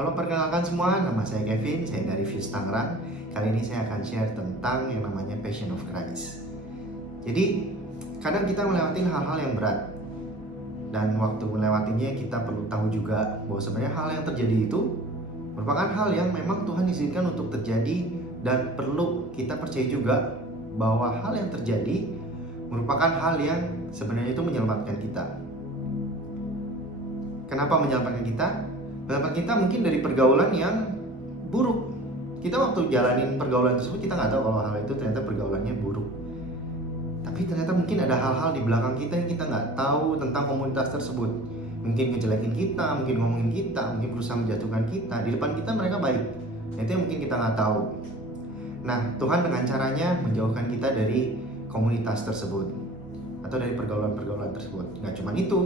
Halo, perkenalkan semua, nama saya Kevin, saya dari Fuse Tangerang. Kali ini saya akan share tentang yang namanya Passion of Christ. Jadi, kadang kita melewati hal-hal yang berat. Dan waktu melewatinya kita perlu tahu juga bahwa sebenarnya hal yang terjadi itu merupakan hal yang memang Tuhan izinkan untuk terjadi. Dan perlu kita percaya juga bahwa hal yang terjadi merupakan hal yang sebenarnya itu menyelamatkan kita. Kenapa menyelamatkan kita? Menyelamatkan kita mungkin dari pergaulan yang buruk. Kita waktu jalanin pergaulan tersebut kita nggak tahu kalau hal itu ternyata pergaulannya buruk. Tapi ternyata mungkin ada hal-hal di belakang kita yang kita nggak tahu tentang komunitas tersebut. Mungkin ngejelekin kita, mungkin ngomongin kita, mungkin berusaha menjatuhkan kita. Di depan kita mereka baik. Itu yang mungkin kita nggak tahu. Nah, Tuhan dengan caranya menjauhkan kita dari komunitas tersebut atau dari pergaulan-pergaulan tersebut. Nggak cuma itu,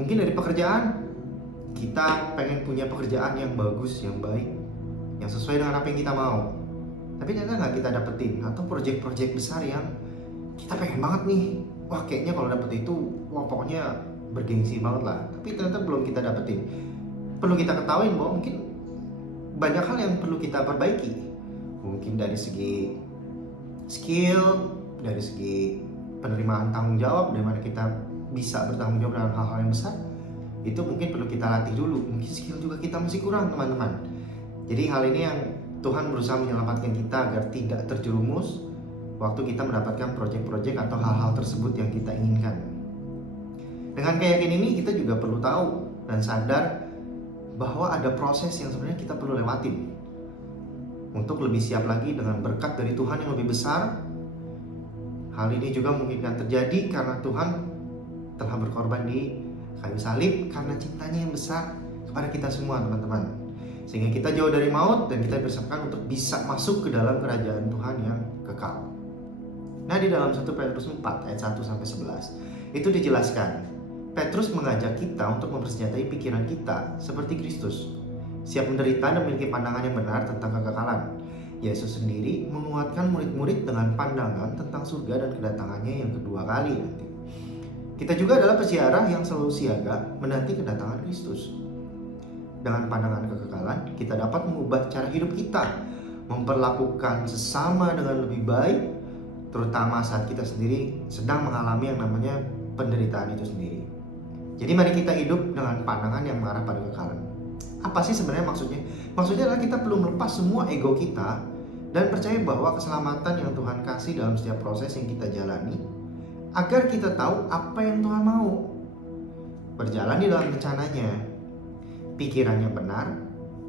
mungkin dari pekerjaan. Kita pengen punya pekerjaan yang bagus, yang baik, yang sesuai dengan apa yang kita mau. Tapi ternyata nggak kita dapetin. Atau proyek-proyek besar yang kita pengen banget nih. Wah, kayaknya kalau dapet itu, wah pokoknya bergengsi banget lah. Tapi ternyata belum kita dapetin. Perlu kita ketahuin bahwa mungkin banyak hal yang perlu kita perbaiki. Mungkin dari segi skill, dari segi penerimaan tanggung jawab, dari mana kita bisa bertanggung jawab dengan hal-hal yang besar. Itu mungkin perlu kita latih dulu. Mungkin skill juga kita masih kurang, teman-teman. Jadi hal ini yang Tuhan berusaha menyelamatkan kita agar tidak terjerumus waktu kita mendapatkan proyek-proyek atau hal-hal tersebut yang kita inginkan. Dengan keyakinan ini kita juga perlu tahu dan sadar bahwa ada proses yang sebenarnya kita perlu lewatin untuk lebih siap lagi dengan berkat dari Tuhan yang lebih besar. Hal ini juga mungkin akan terjadi karena Tuhan telah berkorban di kayu salib karena cintanya yang besar kepada kita semua, teman-teman. Sehingga kita jauh dari maut dan kita dipersiapkan untuk bisa masuk ke dalam kerajaan Tuhan yang kekal. Nah, di dalam 1 Petrus 4 ayat 1-11 itu dijelaskan, Petrus mengajak kita untuk mempersenjatai pikiran kita seperti Kristus, siap menderita dan memiliki pandangan yang benar tentang kekekalan. Yesus sendiri menguatkan murid-murid dengan pandangan tentang surga dan kedatangannya yang kedua kali nanti. Kita juga adalah peziarah yang selalu siaga menanti kedatangan Kristus. Dengan pandangan kekekalan, kita dapat mengubah cara hidup kita, memperlakukan sesama dengan lebih baik, terutama saat kita sendiri sedang mengalami yang namanya penderitaan itu sendiri. Jadi mari kita hidup dengan pandangan yang mengarah pada kekekalan. Apa sih sebenarnya maksudnya? Maksudnya adalah kita perlu melepas semua ego kita dan percaya bahwa keselamatan yang Tuhan kasih dalam setiap proses yang kita jalani, agar kita tahu apa yang Tuhan mau. Berjalan di dalam rencananya. Pikirannya benar,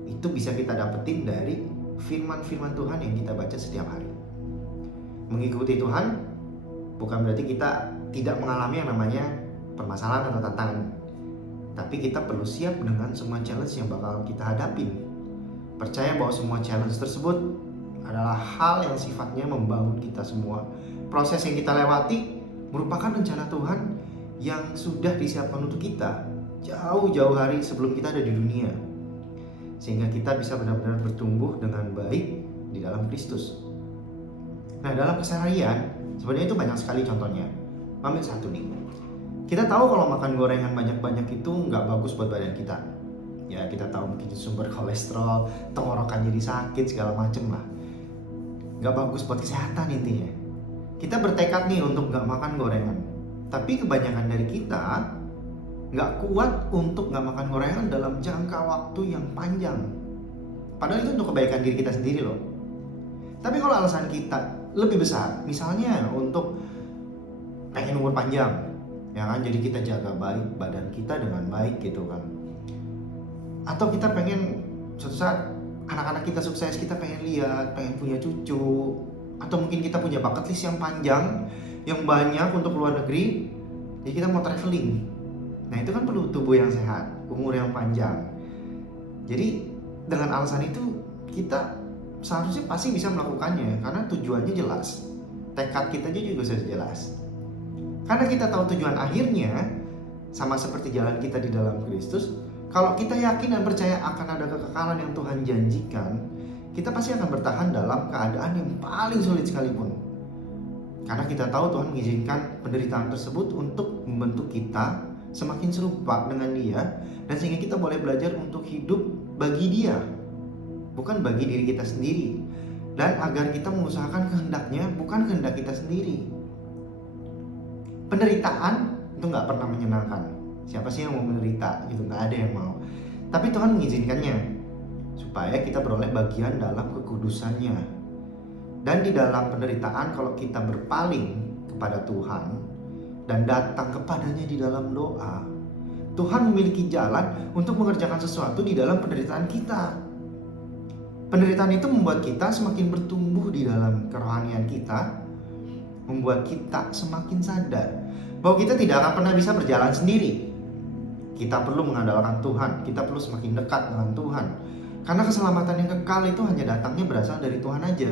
itu bisa kita dapetin dari firman-firman Tuhan yang kita baca setiap hari. Mengikuti Tuhan bukan berarti kita tidak mengalami yang namanya permasalahan atau tantangan. Tapi kita perlu siap dengan semua challenge yang bakal kita hadapin. Percaya bahwa semua challenge tersebut adalah hal yang sifatnya membangun kita semua. Proses yang kita lewati merupakan rencana Tuhan yang sudah disiapkan untuk kita jauh-jauh hari sebelum kita ada di dunia, sehingga kita bisa benar-benar bertumbuh dengan baik di dalam Kristus. Nah, dalam keseharian sebenarnya itu banyak sekali contohnya. Ambil satu nih, kita tahu kalau makan gorengan banyak-banyak itu nggak bagus buat badan kita. Ya, kita tahu mungkin sumber kolesterol, tenggorokan jadi sakit segala macem lah. Nggak bagus buat kesehatan intinya. Kita bertekad nih untuk gak makan gorengan. Tapi kebanyakan dari kita gak kuat untuk gak makan gorengan dalam jangka waktu yang panjang. Padahal itu untuk kebaikan diri kita sendiri loh. Tapi kalau alasan kita lebih besar, misalnya untuk pengen umur panjang, ya kan, jadi kita jaga baik badan kita dengan baik gitu kan. Atau kita pengen suatu saat anak-anak kita sukses, kita pengen lihat, pengen punya cucu. Atau mungkin kita punya bucket list yang panjang, yang banyak untuk luar negeri, jadi kita mau traveling. Nah, itu kan perlu tubuh yang sehat, umur yang panjang. Jadi dengan alasan itu kita seharusnya pasti bisa melakukannya karena tujuannya jelas. Tekad kita juga sudah jelas. Karena kita tahu tujuan akhirnya sama seperti jalan kita di dalam Kristus. Kalau kita yakin dan percaya akan ada kekekalan yang Tuhan janjikan, kita pasti akan bertahan dalam keadaan yang paling sulit sekalipun. Karena kita tahu Tuhan mengizinkan penderitaan tersebut untuk membentuk kita semakin serupa dengan Dia, dan sehingga kita boleh belajar untuk hidup bagi Dia, bukan bagi diri kita sendiri. Dan agar kita mengusahakan kehendaknya, bukan kehendak kita sendiri. Penderitaan itu nggak pernah menyenangkan. Siapa sih yang mau menderita? Gitu, nggak ada yang mau. Tapi Tuhan mengizinkannya supaya kita beroleh bagian dalam kekudusannya. Dan di dalam penderitaan, kalau kita berpaling kepada Tuhan dan datang kepadanya di dalam doa, Tuhan memiliki jalan untuk mengerjakan sesuatu di dalam penderitaan kita. Penderitaan itu membuat kita semakin bertumbuh di dalam kerohanian kita, membuat kita semakin sadar bahwa kita tidak akan pernah bisa berjalan sendiri. Kita perlu mengandalkan Tuhan, kita perlu semakin dekat dengan Tuhan. Karena keselamatan yang kekal itu hanya datangnya berasal dari Tuhan aja.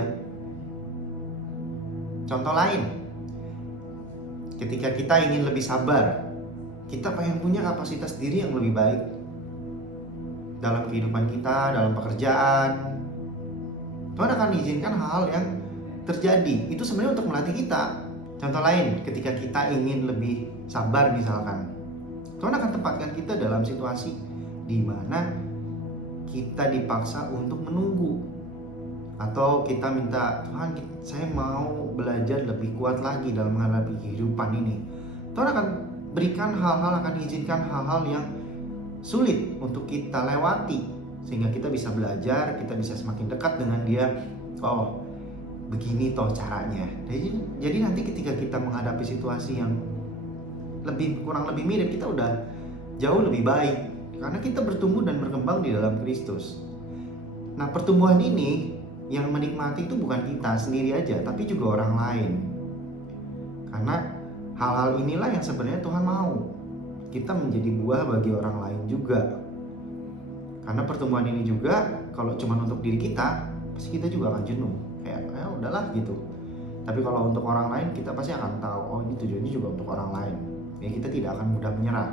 Contoh lain, ketika kita ingin lebih sabar, kita pengen punya kapasitas diri yang lebih baik dalam kehidupan kita, dalam pekerjaan. Tuhan akan izinkan hal-hal yang terjadi. Itu sebenarnya untuk melatih kita. Contoh lain, ketika kita ingin lebih sabar misalkan, Tuhan akan tempatkan kita dalam situasi di mana kita dipaksa untuk menunggu. Atau kita minta, Tuhan saya mau belajar lebih kuat lagi dalam menghadapi kehidupan ini. Tuhan akan berikan hal-hal, akan izinkan hal-hal yang sulit untuk kita lewati, sehingga kita bisa belajar, kita bisa semakin dekat dengan Dia. Oh, begini toh caranya. Jadi nanti ketika kita menghadapi situasi yang kurang lebih mirip, kita udah jauh lebih baik karena kita bertumbuh dan berkembang di dalam Kristus. Nah, pertumbuhan ini yang menikmati itu bukan kita sendiri aja, tapi juga orang lain. Karena hal-hal inilah yang sebenarnya Tuhan mau kita menjadi buah bagi orang lain juga. Karena pertumbuhan ini juga kalau cuma untuk diri kita, pasti kita juga akan jenuh. Kayak udahlah gitu. Tapi kalau untuk orang lain, kita pasti akan tahu, oh ini tujuannya juga untuk orang lain. Ya kita tidak akan mudah menyerah.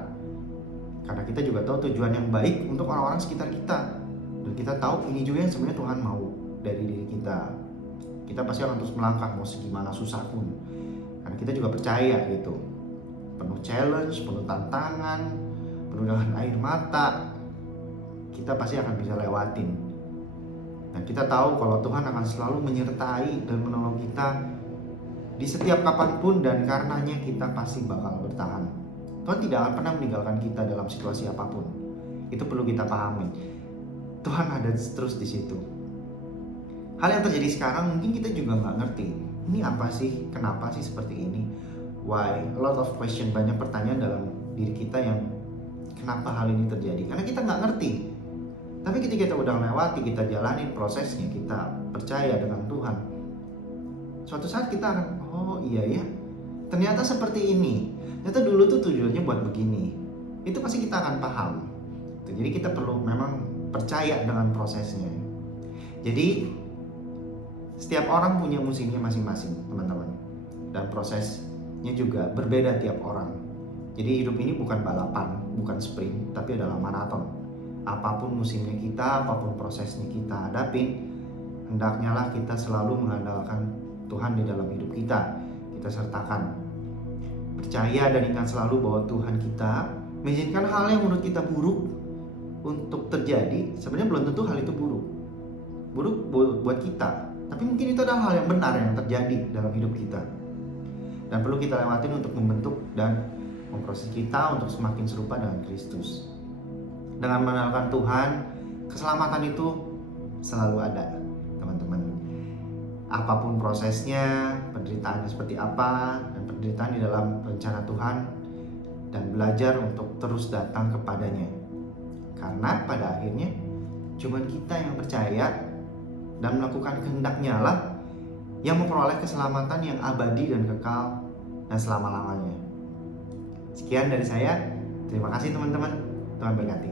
Karena kita juga tahu tujuan yang baik untuk orang-orang sekitar kita. Dan kita tahu ini juga yang sebenarnya Tuhan mau dari diri kita. Kita pasti akan terus melangkah mau segimana susah pun. Karena kita juga percaya gitu. Penuh challenge, penuh tantangan, penuh dengan air mata, kita pasti akan bisa lewatin. Dan kita tahu kalau Tuhan akan selalu menyertai dan menolong kita di setiap kapanpun, dan karenanya kita pasti bakal bertahan. Tuhan tidak akan pernah meninggalkan kita dalam situasi apapun. Itu perlu kita pahami. Tuhan ada terus di situ. Hal yang terjadi sekarang mungkin kita juga nggak ngerti. Ini apa sih? Kenapa sih seperti ini? Why? A lot of question, banyak pertanyaan dalam diri kita yang kenapa hal ini terjadi? Karena kita nggak ngerti. Tapi ketika kita udah melewati, kita jalanin prosesnya, kita percaya dengan Tuhan, suatu saat kita akan, oh iya ya, ternyata seperti ini. Ternyata dulu tuh tujuannya buat begini. Itu pasti kita akan paham. Jadi kita perlu memang percaya dengan prosesnya. Jadi setiap orang punya musimnya masing-masing, teman-teman. Dan prosesnya juga berbeda tiap orang. Jadi hidup ini bukan balapan, bukan sprint, tapi adalah maraton. Apapun musimnya kita, apapun prosesnya kita hadapin, hendaknya lah kita selalu mengandalkan Tuhan di dalam hidup kita. Kita sertakan, percaya dan ingat selalu bahwa Tuhan kita mengizinkan hal yang menurut kita buruk untuk terjadi. Sebenarnya belum tentu hal itu buruk buat kita, tapi mungkin itu adalah hal yang benar yang terjadi dalam hidup kita, dan perlu kita lewatin untuk membentuk dan memproses kita untuk semakin serupa dengan Kristus. Dengan mengenalkan Tuhan, keselamatan itu selalu ada, teman-teman. Apapun prosesnya, penderitaannya seperti apa, dan penderitaan di dalam rencana Tuhan, dan belajar untuk terus datang kepadanya. Karena pada akhirnya cuma kita yang percaya dan melakukan kehendak-Nya lah yang memperoleh keselamatan yang abadi dan kekal dan selama-lamanya. Sekian dari saya. Terima kasih teman-teman. Tuhan berkati.